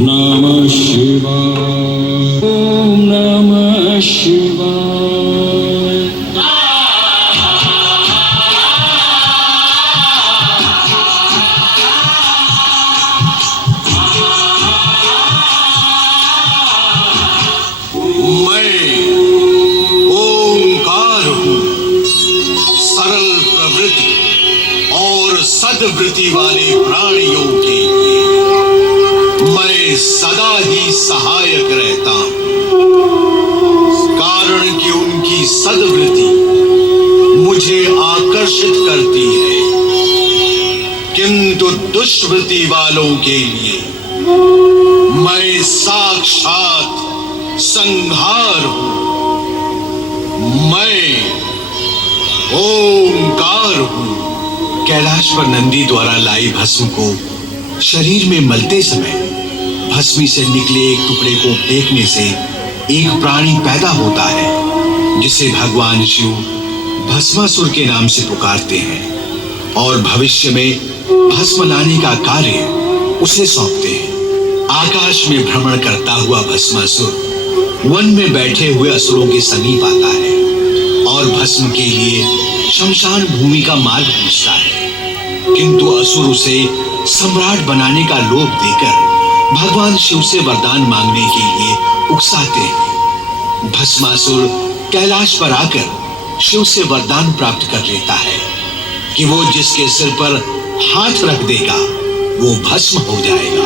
नमः शिवाय। ओम नमः शिवाय। मैं ओंकार हूँ, सरल प्रवृत्ति और सद्वृत्ति वाले प्राणियों के लिए मैं सदा ही सहायक रहता हूँ, कारण कि उनकी सद्वृत्ति मुझे आकर्षित करती है, किंतु दुष्वृत्ति वालों के लिए मैं साक्षात संहार हूँ। मैं ओंकार हूँ। कैलाश पर नंदी द्वारा लाई भस्म को शरीर में मलते समय भस्मी से निकले एक टुकड़े को फेंकने से एक प्राणी पैदा होता है, जिसे भगवान शिव भस्मासुर के नाम से पुकारते हैं और भविष्य में भस्म लाने का कार्य उसे सौंपते हैं। आकाश में भ्रमण करता हुआ भस्मासुर वन में बैठे हुए असुरों के समीप आता है और भस्म के लिए शमशान भूमि का मार्ग पूछता है, किंतु असुर उसे सम्राट बनाने का लोभ देकर भगवान शिव से वरदान मांगने के लिए उकसाते हैं। भस्मासुर कैलाश पर आकर शिव से वरदान प्राप्त कर लेता है कि वो जिसके सिर पर हाथ रख देगा वो भस्म हो जाएगा।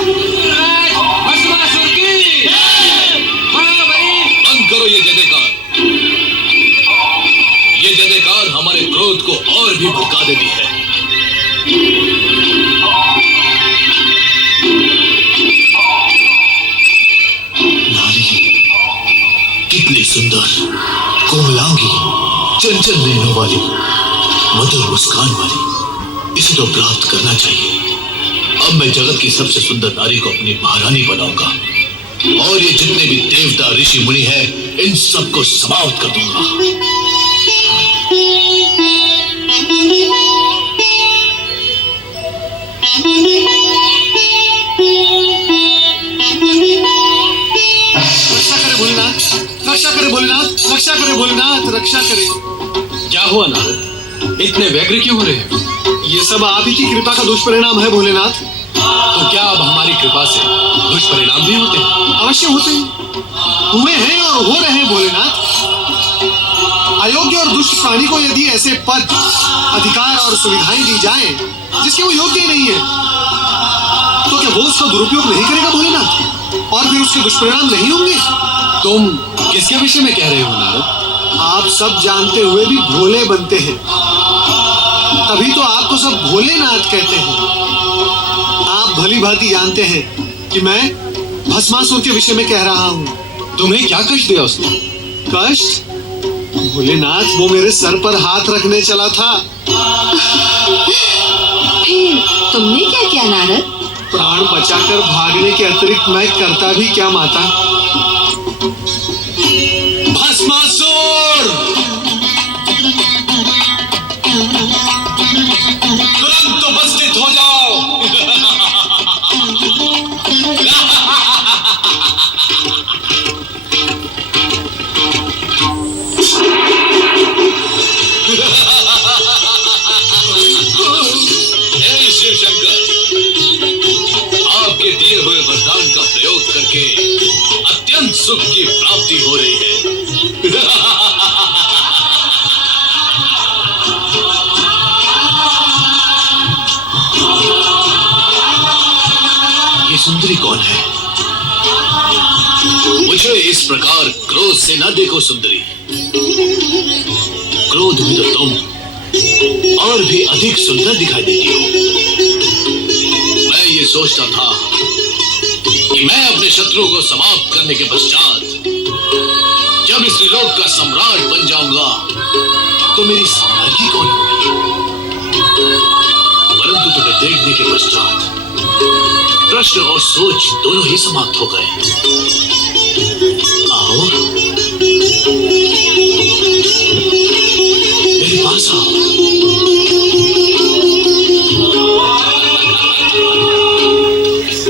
बंद करो ये जयकार। ये जयकार हमारे क्रोध को और भी भड़का देती है। नारी कितनी सुंदर, कोमलांगी, चंचल नैनों वाली, मधुर मुस्कान वाली, इसे तो प्राप्त करना चाहिए। अब मैं जगत की सबसे सुंदर नारी को अपनी महारानी बनाऊंगा और ये जितने भी देवता ऋषि मुनि हैं इन सबको समाप्त कर दूंगा। रक्षा करे भोलेनाथ, रक्षा करे भोलेनाथ, रक्षा करे भोलेनाथ, रक्षा करे। क्या हुआ नारद, इतने व्यग्र क्यों हो रहे हैं? ये सब आप ही की कृपा का दुष्परिणाम है भोलेनाथ। तो क्या अब हमारी कृपा से दुष्परिणाम भी होते हैं? अवश्य होते हैं, हुए हैं और हो रहे हैं भोलेनाथ। अयोग्य और दुष्ट प्राणी को यदि ऐसे पद, अधिकार और सुविधाएं दी जाएं जिसके वो योग्य ही नहीं है, तो क्या वो उसका दुरुपयोग नहीं करेगा भोलेनाथ और फिर उसके दुष्परिणाम नहीं होंगे? तुम किसके विषय में कह रहे हो नारद? आप सब जानते हुए भी भोले बनते हैं, तभी तो आपको सब भोलेनाथ कहते हैं। आप भली भांति जानते हैं कि मैं भस्मासुर के विषय में कह रहा हूँ। तुम्हें क्या कष्ट दिया उसने? कष्ट? भोलेनाथ, वो मेरे सर पर हाथ रखने चला था। फिर तुमने क्या किया नारद? प्राण बचाकर भागने के अतिरिक्त मैं करता भी क्या माता? भस्मासुर! तुरंत उपस्थित हो जाओ। हे शिव शंकर, आपके दिए हुए वरदान का प्रयोग करके अत्यंत सुख की प्राप्ति हो रही है। ये सुंदरी कौन है? मुझे इस प्रकार क्रोध से न देखो सुंदरी। क्रोध में तो तुम और भी अधिक सुंदर दिखाई देती हो। मैं ये सोचता था कि मैं अपने शत्रु को समाप्त करने के पश्चात जब इस त्रिलोक का सम्राट बन जाऊंगा तो मेरी सम्राज्ञी कौन होगी? परंतु तुम्हें देखने के पश्चात प्रश्न और सोच दोनों ही समाप्त हो गए। आओ, मेरे पास आओ।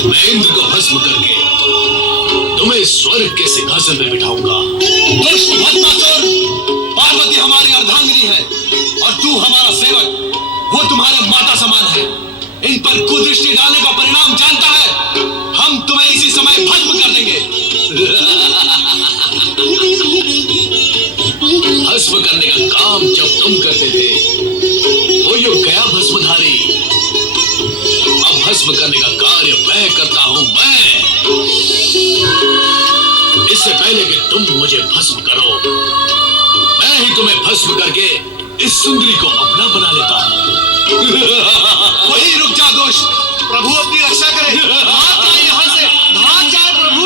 मैं इंद्र को भस्म करके तुझे स्वर्ग के सिंहासन पे बिठाऊंगा। दुष्ट भस्मासुर, पार्वती हमारी अर्धांगिनी है और तू हमारा सेवक। वो तुम्हारे माता समान है। इन पर कुदृष्टि डालने का परिणाम जानता है। हम तुम्हें इसी समय भस्म कर देंगे। भस्म करने का काम जब तुम करते थे वो युग गया भस्मधारी। अब भस्म करने का कार्य मैं करता हूं। मैं, इससे पहले कि तुम मुझे भस्म करो, मैं ही तुम्हें भस्म करके इस सुंदरी को अपना बना लेता हूं। वही रुक जा दुष्ट, प्रभु अपनी रक्षा करे। भाग जाए यहां से, भाग जाए प्रभु।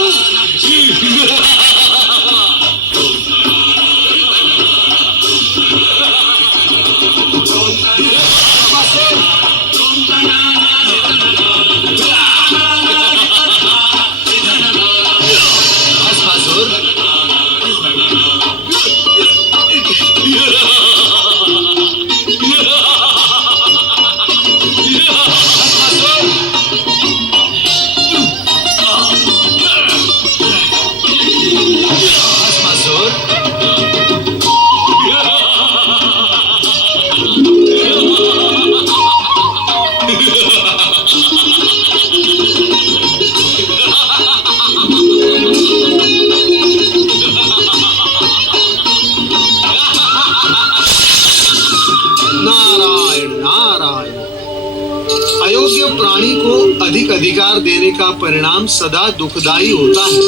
अयोग्य प्राणी को अधिक अधिकार देने का परिणाम सदा दुखदायी होता है।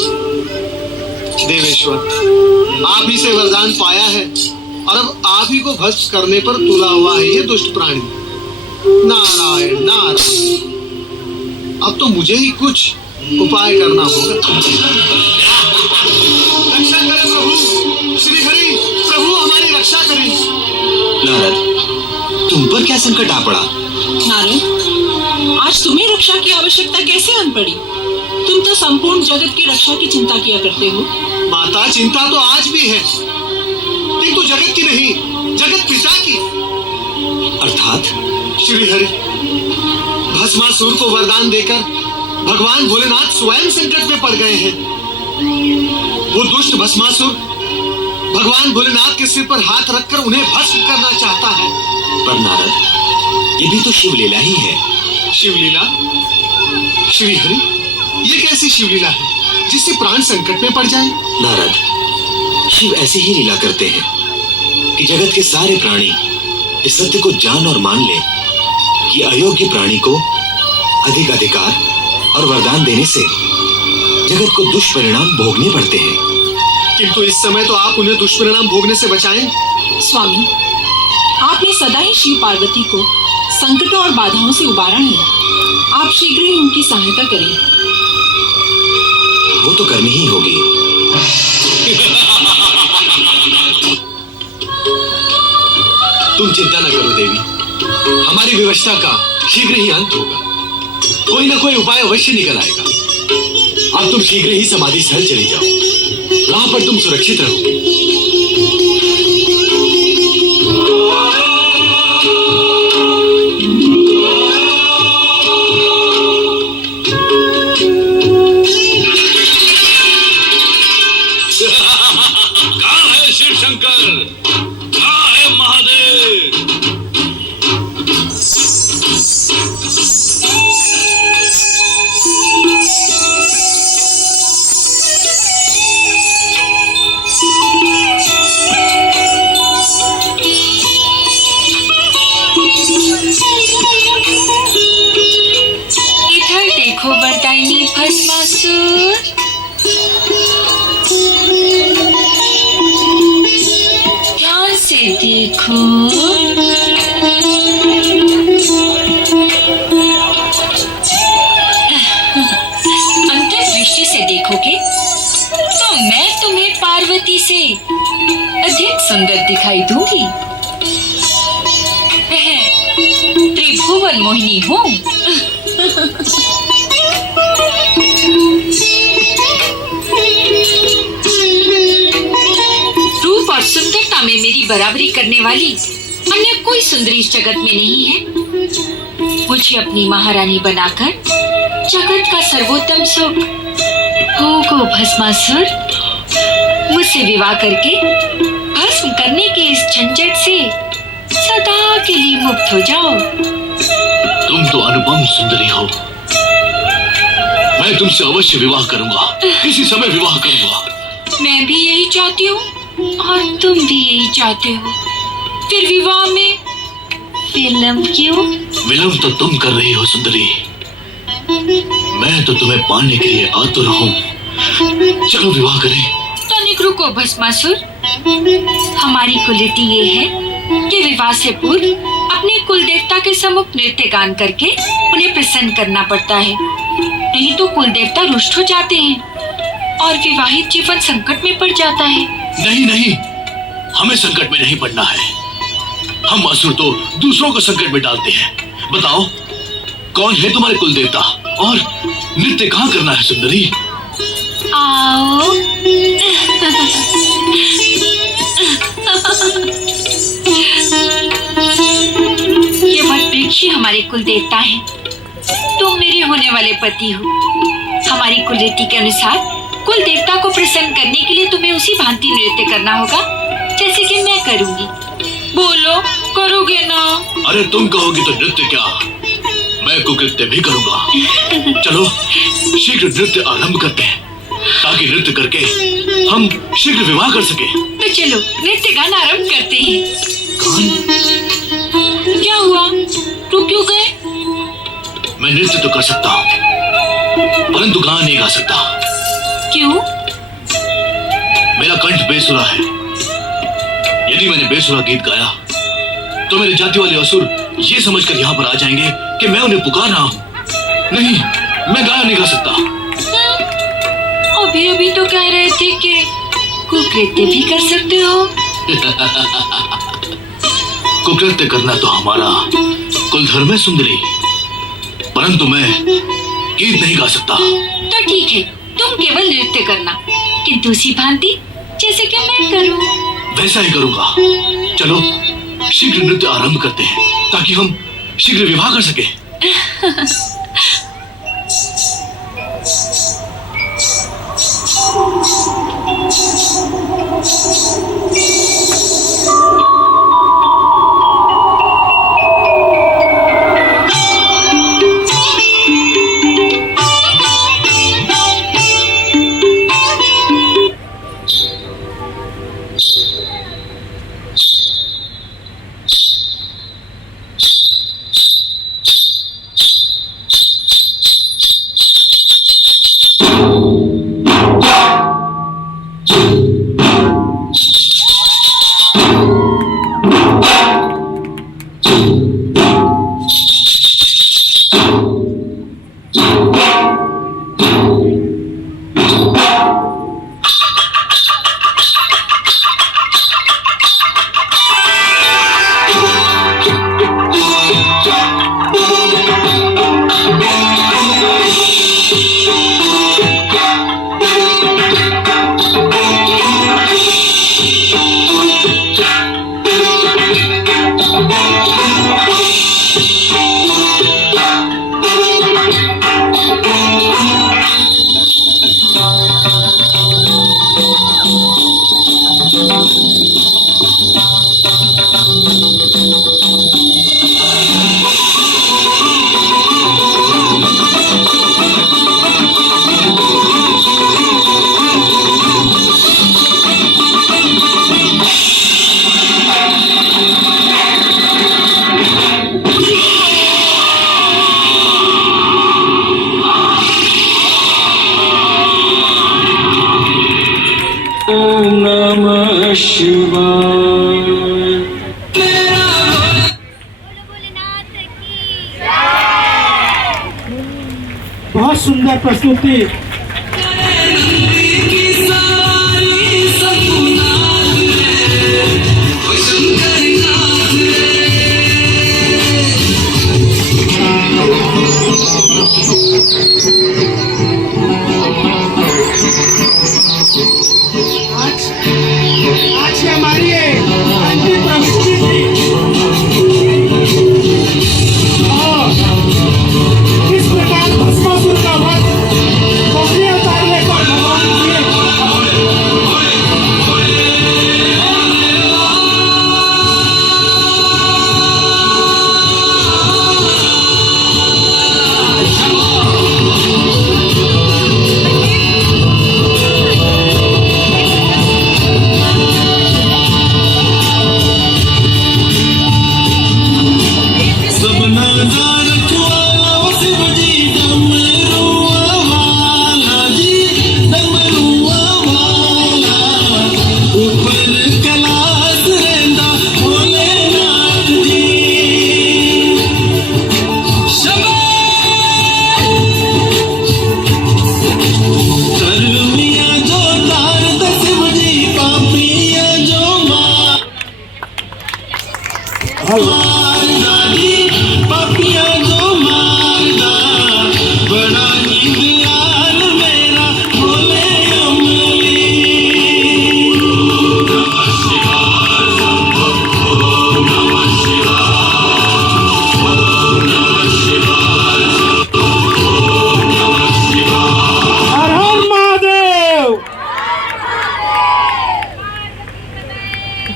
देवेश्वर, आप ही से वरदान पाया है और अब आप ही को भस्म करने पर तुला हुआ है ये दुष्ट प्राणी। नारायण नारायण, अब तो मुझे ही कुछ उपाय करना होगा। रक्षा करें प्रभु, श्री हरि प्रभु हमारी रक्षा करें। नारद, तुम पर क्या संकट आ पड़ा? नारद, आज तुम्हें रक्षा की आवश्यकता कैसे आन पड़ी? तुम तो संपूर्ण जगत की रक्षा की चिंता किया करते हो। माता, चिंता तो आज भी है, किंतु जगत की नहीं, जगत पिता की। अर्थात? श्री हरि, भस्मासुर को वरदान देकर भगवान भोलेनाथ स्वयं संकट में पड़ गए हैं। वो दुष्ट भस्मासुर भगवान भोलेनाथ के सिर पर हाथ रखकर उन्हें भस्म करना चाहता है। पर नारद, ये भी तो शिवलीला ही है। शिवलीला? श्री हरि, ये कैसी शिवलीला है जिससे प्राण संकट में पड़ जाए? नारद, शिव ऐसे ही लीला करते हैं कि जगत के सारे प्राणी इस सत्य को जान और मान ले कि अयोग्य प्राणी को अधिक अधिकार और वरदान देने से जगत को दुष्परिणाम भोगने पड़ते हैं। किंतु इस समय तो आप उन्हें दुष्परिणाम भोगने से बचाएं। स्वामी, आपने सदा ही शिव पार्वती को संकटों और बाधाओं से उबारा है। आप शीघ्र ही उनकी सहायता करें। वो तो करनी ही होगी। तुम चिंता न करो देवी, हमारी व्यवस्था का शीघ्र ही अंत होगा। कोई ना कोई उपाय अवश्य निकल आएगा। अब तुम शीघ्र ही समाधि स्थल चली जाओ, वहां पर तुम सुरक्षित रहोगे। कहाँ है शिव शंकर? कहाँ है महादेव? इधर देखो वरदायिनी भस्मासुर। ध्यान से देखो। अंतर्दृष्टि से देखोगे तो मैं तुम्हें पार्वती से अधिक सुंदर दिखाई दूंगी। त्रिभुवन मोहिनी हूँ। रूप और सुंदरता में मेरी बराबरी करने वाली अन्य कोई सुंदरी इस जगत में नहीं है। मुझे अपनी महारानी बनाकर जगत का सर्वोत्तम सुख भोगो भस्मासुर, मुझसे विवाह करके भस्म करने के इस झंझट से सदा के लिए मुक्त हो जाओ। तुम तो अनुपम सुंदरी हो। मैं तुमसे अवश्य विवाह करूंगा, किसी समय विवाह करूंगा। मैं भी यही चाहती हूँ और तुम भी यही चाहते हो, फिर विवाह में विलंब क्यों? विलंब तो तुम कर रही हो सुंदरी, मैं तो तुम्हें पाने के लिए आतुर हूँ। चलो विवाह करें। तनिक रुको भस्मासुर, हमारी कुलरीति ये है कि विवाह से पूर्व अपने कुल देवता के सम्मुख नृत्य गान करके उन्हें प्रसन्न करना पड़ता है, नहीं तो कुल देवता रुष्ट हो जाते हैं और विवाहित जीवन संकट में पड़ जाता है। नहीं नहीं, हमें संकट में नहीं पड़ना है। हम असुर तो दूसरों को संकट में डालते हैं। बताओ, कौन है तुम्हारे कुल देवता और नृत्य कहाँ करना है सुंदरी? आओ। ये वटवृक्ष हमारे कुल देवता हैं। तुम मेरे होने वाले पति हो। हमारी कुलरीति के अनुसार कुल देवता को प्रसन्न करने के लिए तुम्हें उसी भांति नृत्य करना होगा जैसे कि मैं करूंगी। बोलो, करोगे ना? अरे तुम कहोगी तो नृत्य क्या, मैं कुकृत्य भी करूंगा। चलो शीघ्र नृत्य आरंभ करते हैं ताकि नृत्य करके हम शीघ्र विवाह कर सके। तो चलो नृत्य गान आरंभ करते हैं। गान? क्या हुआ, रुक क्यों गए? मैं नृत्य तो कर सकता हूँ परंतु गान नहीं गा सकता। क्यों? मेरा कंठ बेसुरा है। यदि मैंने बेसुरा गीत गाया तो मेरे जाति वाले असुर ये समझकर यहाँ पर आ जाएंगे कि मैं उन्हें पुकार रहा हूँ। नहीं, मैं गाना नहीं गा सकता। अभी अभी तो कह रहे थे कि कुकृत्य भी कर सकते हो। कुकृत्य करना तो हमारा कुल धर्म है सुंदरी, परंतु मैं गीत नहीं गा सकता। तो ठीक है, तुम केवल नृत्य करना, किंतु उसी भांति जैसे कि मैं करूं। वैसा ही करूंगा। चलो शीघ्र नृत्य आरंभ करते हैं ताकि हम शीघ्र विवाह कर सके। बहुत सुंदर प्रस्तुति। आज हमारी अंतिम प्रस्तुति थी और किस प्रकार भस्मासुर का वध उतारने पर भगवान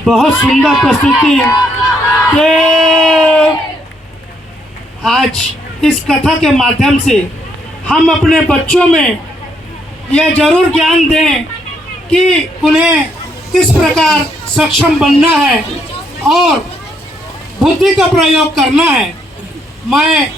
बहुत सुंदर प्रस्तुति कि आज इस कथा के माध्यम से हम अपने बच्चों में यह जरूर ज्ञान दें कि उन्हें किस प्रकार सक्षम बनना है और बुद्धि का प्रयोग करना है। मैं